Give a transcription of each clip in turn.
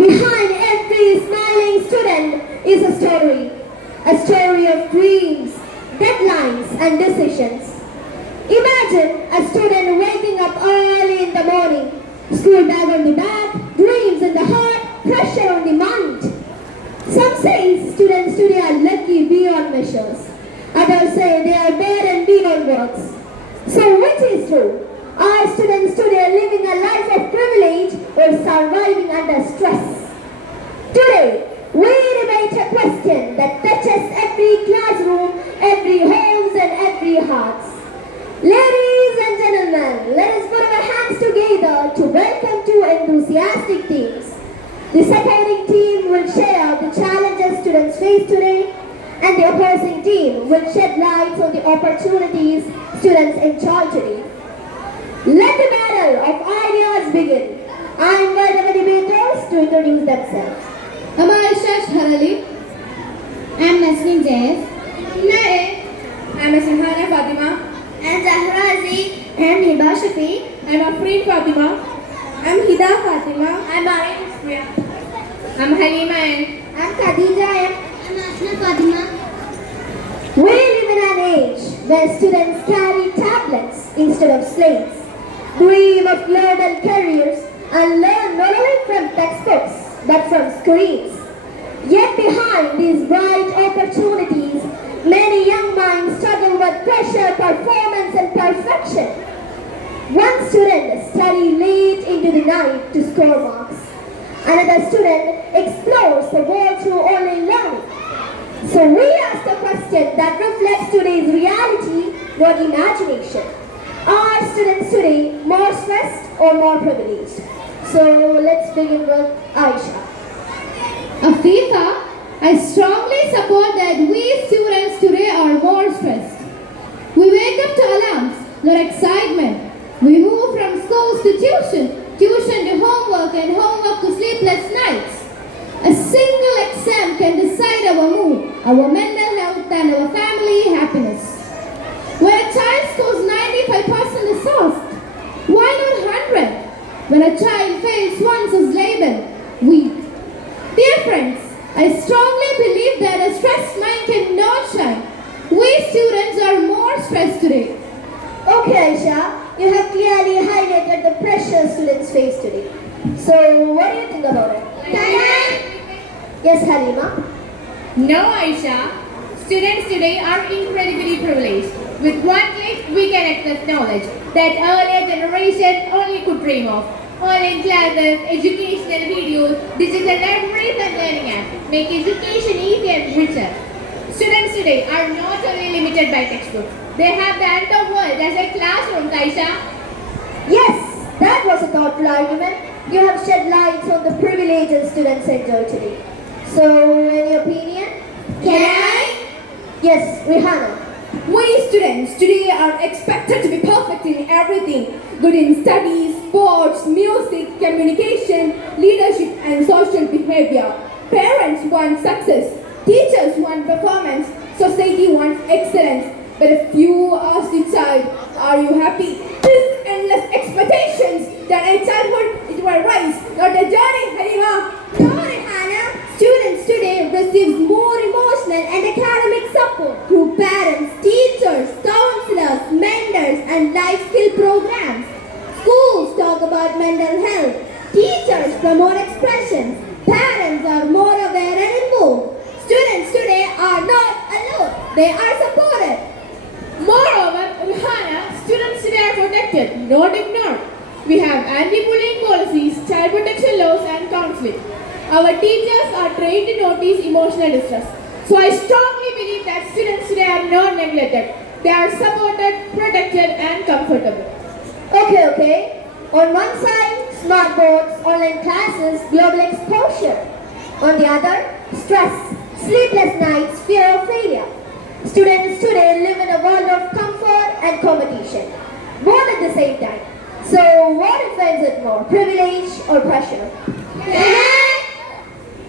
Behind every smiling student is a story of dreams, deadlines, and decisions. Imagine a student waking up early in the morning, school bag on the back, dreams in the heart, pressure on the mind. Some say students today are lucky beyond measures. Others say they are barren beyond words. So which is true? Are students today living a life of privilege or surviving under stress? Today, we debate a question that touches every classroom, every homes and every hearts. Ladies and gentlemen, let us put our hands together to welcome two enthusiastic teams. The supporting team will share the challenges students face today, and the opposing team will shed light on the opportunities students enjoy today. Let the battle of ideas begin. I invite our debaters to introduce themselves. I'm Aisha Harali. I'm Nasreen Jayes. I'm Shahana Fatima. And Zahra Aziz. I'm Hiba Shafi. I'm Afreen Fatima. I'm Hida Fatima. I'm Aryan Ismail. I'm Halima and I'm Khadija. I'm Asna Fatima. We live in an age where students carry tablets instead of slates, dream of global careers, and learn not only from textbooks but from screens. Yet behind these bright opportunities, many young minds struggle with pressure, performance, and perfection. One student studies late into the night to score marks. Another student explores the world through online learning. So we ask a question that reflects today's reality, not imagination. Are students today more stressed or more privileged? So let's begin with Aisha. Afifa, I strongly support that we students today are more stressed. We wake up to alarms, not excitement. We move from schools to tuition, tuition to homework, and homework to sleepless nights. A single exam can decide our mood, our mental health, and our family happiness. When a child scores 95% is soft, why not 100? When a child fails once is labeled weak. Dear friends, I strongly believe that a stressed mind cannot shine. We students are more stressed today. Okay, Aisha, you have clearly highlighted the pressure students face today. So what do you think about it? Yes, Halima. No, Aisha. Students today are incredibly privileged. With one click, we can access knowledge that earlier generation only could dream of. Online classes, educational videos, digital libraries and learning apps make education easier and richer. Students today are not only limited by textbooks. They have the entire world as a classroom, Aisha. Yes, that was a thoughtful argument. You have shed light on the privileges students enjoy today. So, any opinion? Can I? Yes, Rihanna. We students today are expected to be perfect in everything. Good in studies, sports, music, communication, leadership and social behavior. Parents want success. Teachers want performance. Society wants excellence. But if you ask the child, are you happy? These endless expectations that a childhood it will rise, not a journey, Halima. No, Rihanna. Students today receive more emotional and academic support through parents, teachers, counselors, mentors, and life skill programs. Schools talk about mental health. Teachers promote expressions. Parents are more aware and involved. Students today are not alone. They are supported. Moreover, Rihanna, students today are protected, not ignored. We have anti-bullying policies, child protection laws and counseling. Our teachers are trained to notice emotional distress. So I strongly believe that students today are not neglected. They are supported, protected and comfortable. Okay. On one side, smart boards, online classes, global exposure. On the other, stress, sleepless nights, fear of failure. Students today live in a world of comfort and competition, both at the same time. So what defines it more, privilege or pressure?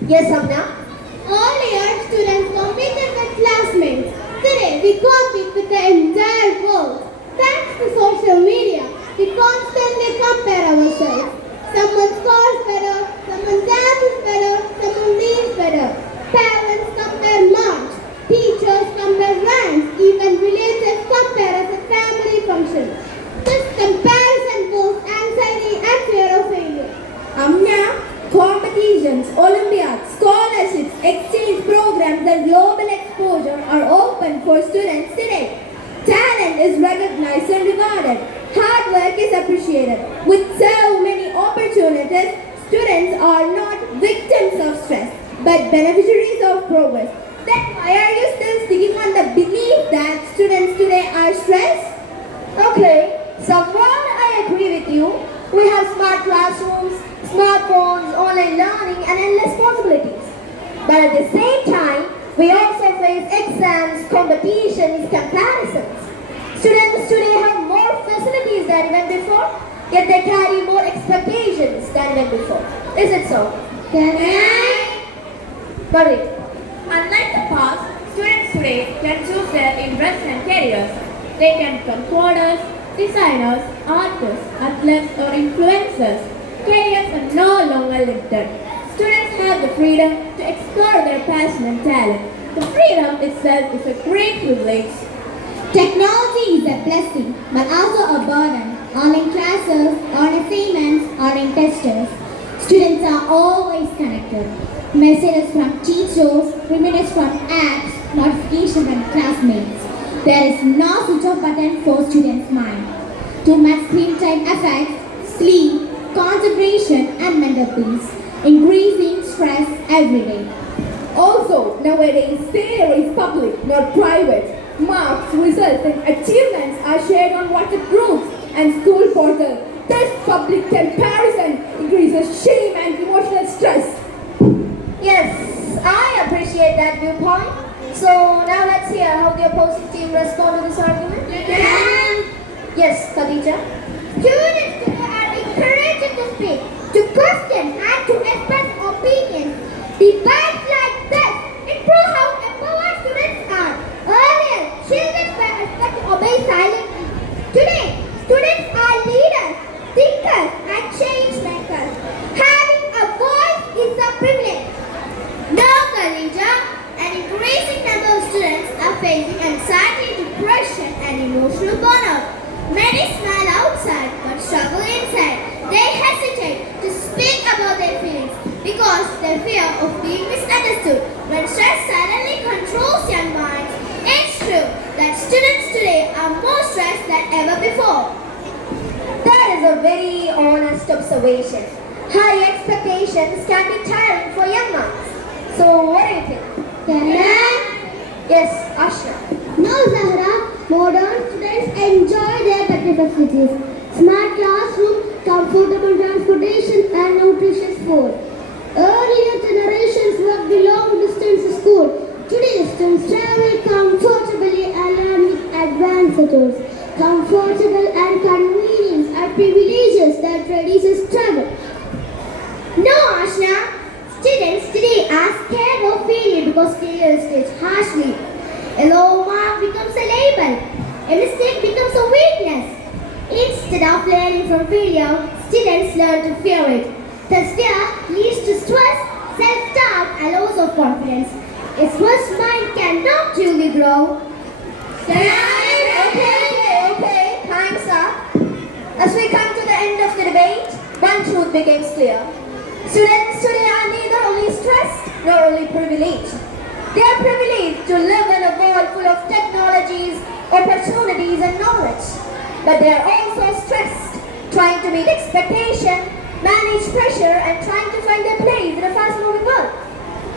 Yes, Amna? Earlier, students competed with classmates. Today, we compete with the entire world. Thanks to social media, we constantly compare ourselves. Someone scores better, someone dances better. Olympiads, scholarships, exchange programs, and global exposure are open for students today. Talent is recognized and rewarded. Hard work is appreciated. With so many opportunities, students are not victims of stress, but beneficiaries of progress. Then why are you still sticking on the belief that students today are stressed? Okay, somewhat I agree with you. We have smart classrooms, smartphones, online learning, and endless possibilities. But at the same time, we also face exams, competitions, comparisons. Students today have more facilities than even before, yet they carry more expectations than even before. Is it so? Can I? Marie. Unlike the past, students today can choose their interests and careers. They can become coders, designers, artists, athletes, or influencers. Careers are no longer limited. Students have the freedom to explore their passion and talent. The freedom itself is a great privilege. Technology is a blessing, but also a burden. Online classes, on assignments, online testers. Students are always connected. Messages from teachers, reminders from apps, notifications from classmates. There is no switch off button for students' mind. Too much screen time affects sleep, concentration, and mental peace, increasing stress every day. Also, nowadays, failure is public, not private. Marks, results, and achievements are shared on WhatsApp groups and school portals. This public comparison increases shame and emotional stress. Yes, I appreciate that viewpoint. So now let's hear how the opposing team respond to this argument. Yes, Khadija. Students today are encouraged to speak, to question, and to express opinions. Debates like this improve how empowered students are. Earlier, children were expected to obey silently. Today, students are leaders, thinkers, and change makers. Having a voice is a privilege. Now, Khadija, an increasing number of students are facing anxiety, depression, and emotional burnout. Many smile outside but struggle inside. They hesitate to speak about their feelings because they fear of being misunderstood. When stress suddenly controls young minds, it's true that students today are more stressed than ever before. That is a very honest observation. High expectations can be tiring for young minds. So, what do you think? Can I? Yes, Ashna. No, Zahra. Modern students enjoy their better facilities. Smart classroom, comfortable transportation, and nutritious food. Earlier generations worked long distance to school. Today, students travel comfortably and learn with advanced tools. Comfortable and convenience are privileges that reduces struggle. No, Ashna. Students today are scared of failure because failure is judged harshly. A low mark becomes a label. A mistake becomes a weakness. Instead of learning from failure, students learn to fear it. Thus fear leads to stress, self-doubt, and loss of confidence. A stressed mind cannot truly grow. Okay. Time's up. As we come to the end of the debate, one truth becomes clear. Students today are neither only stressed nor only privileged. They are privileged to live in a world full of technologies, opportunities, and knowledge. But they are also stressed, trying to meet expectation, manage pressure, and trying to find their place in a fast-moving world.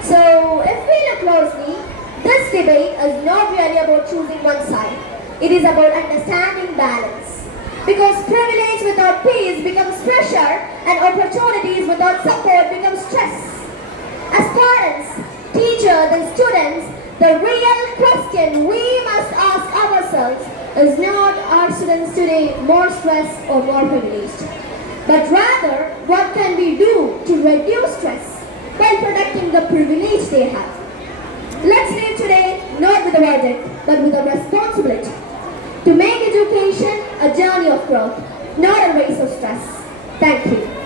So, if we look closely, this debate is not really about choosing one side. It is about understanding balance. Because privilege without peace becomes pressure, and opportunities without support becomes stress. As parents, teachers, and students, the real question we must ask ourselves is not, are students today more stressed or more privileged? But rather, what can we do to reduce stress while protecting the privilege they have? Let's live today not with a verdict, but with a responsibility to make education a journey of growth, not a race of stress. Thank you.